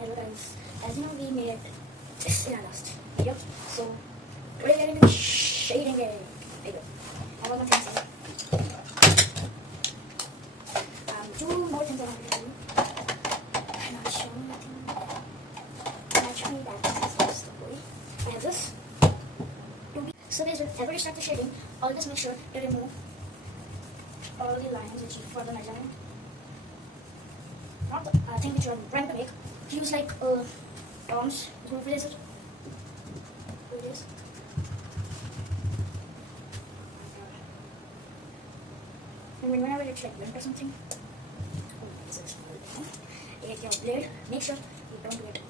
Hello guys, as you know we made this in our last video, so today we are going to be shading a video. I want my things here. Two more things I want to tell you. I'm not showing anything. I'm not showing that this is the boy. I have this. So guys, whenever you start the shading, always make sure to remove all the lines which you for the measurement. Not the thing which you are trying to make. Use like Tom's smooth eraser. It is. And whenever it's like bent or something, get your blade. Make sure you don't do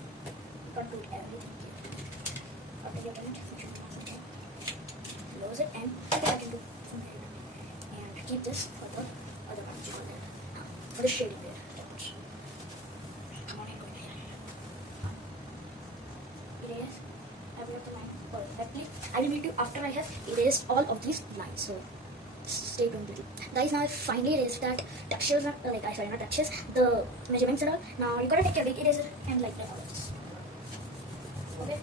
everything here. After you done it, close it and put it back into from here. And keep this for the other one which you got there. For the shading there. Perfectly. I will meet you after I have erased all of these lines. So stay tuned with me. Guys, now I finally erased that textures, not textures, the measurements and all. Now you gotta take your big eraser and like all of this. Okay.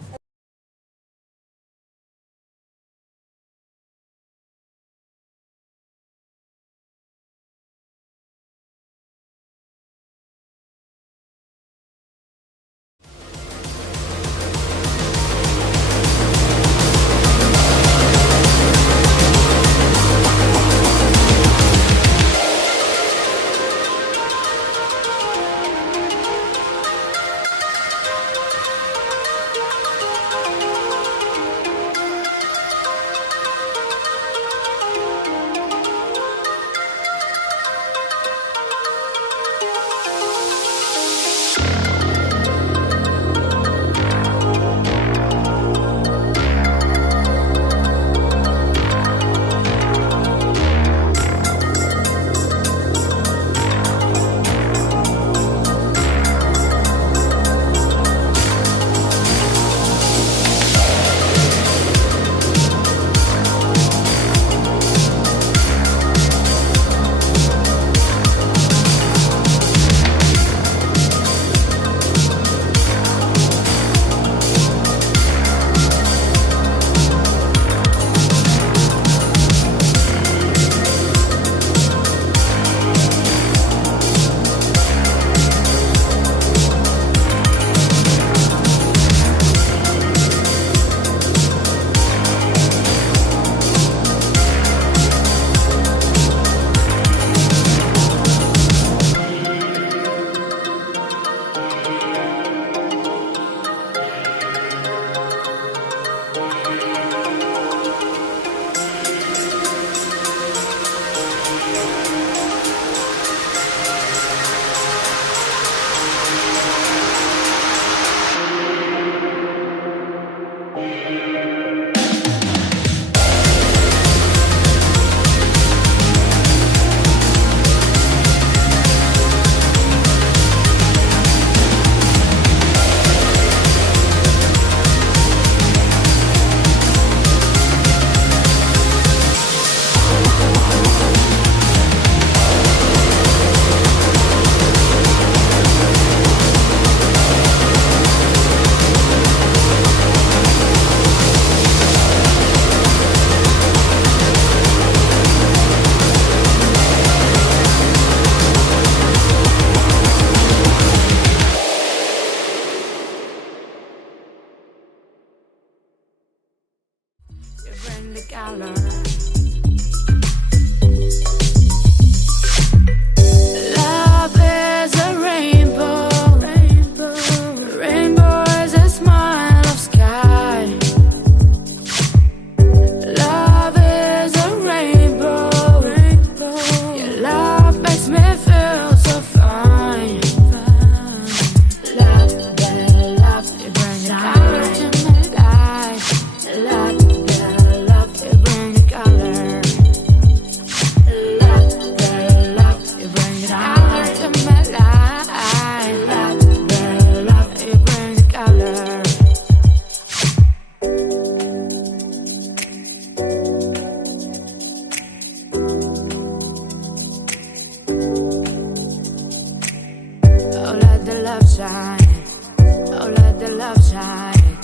Oh, let the love shine.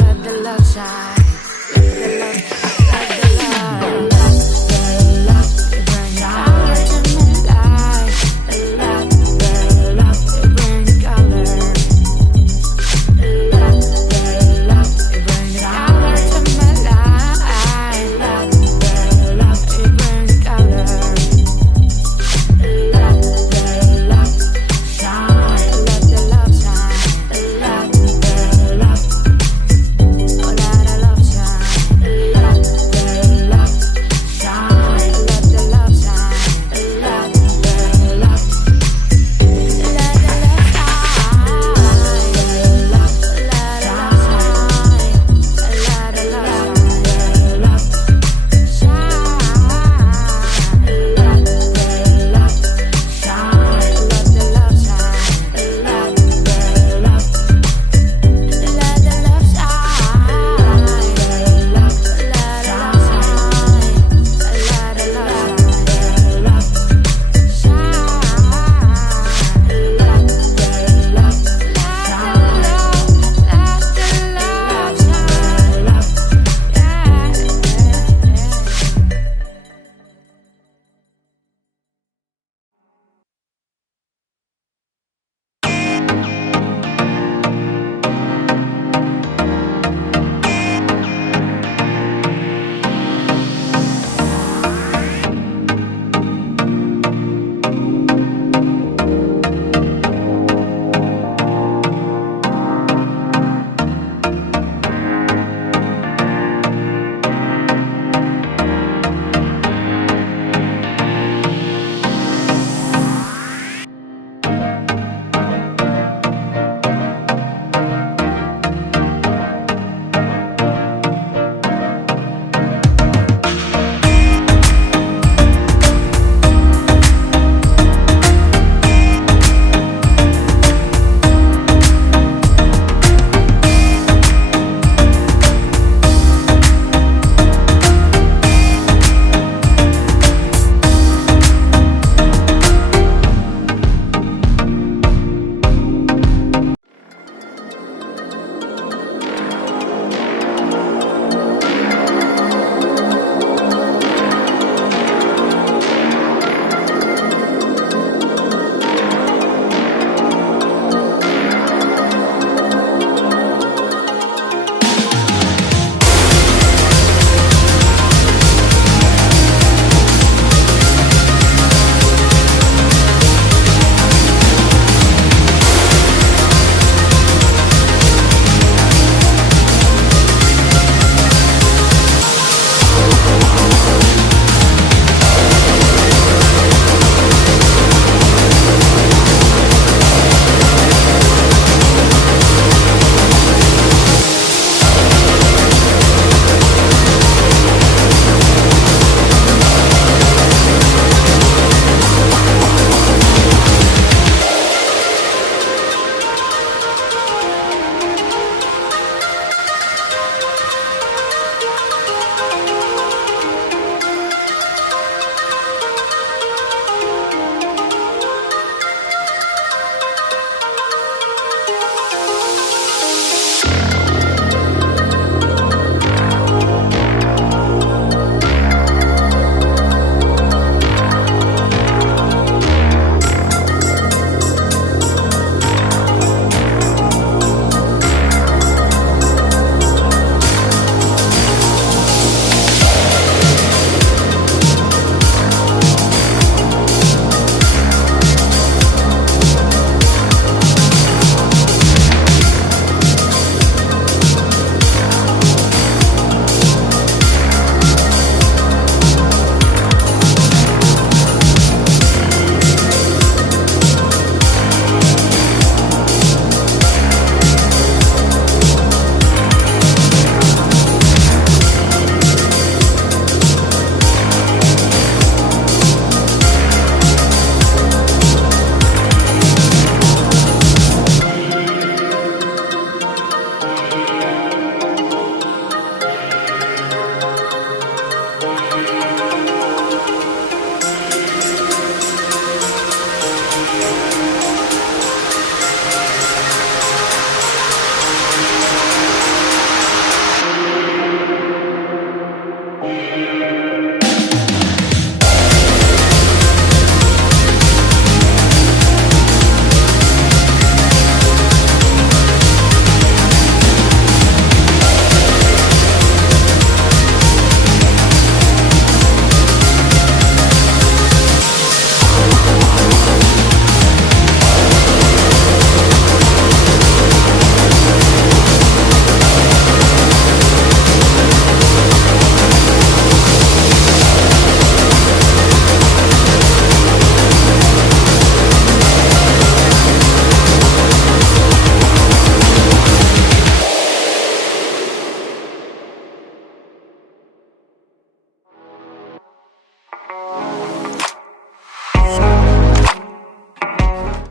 Let the love shine.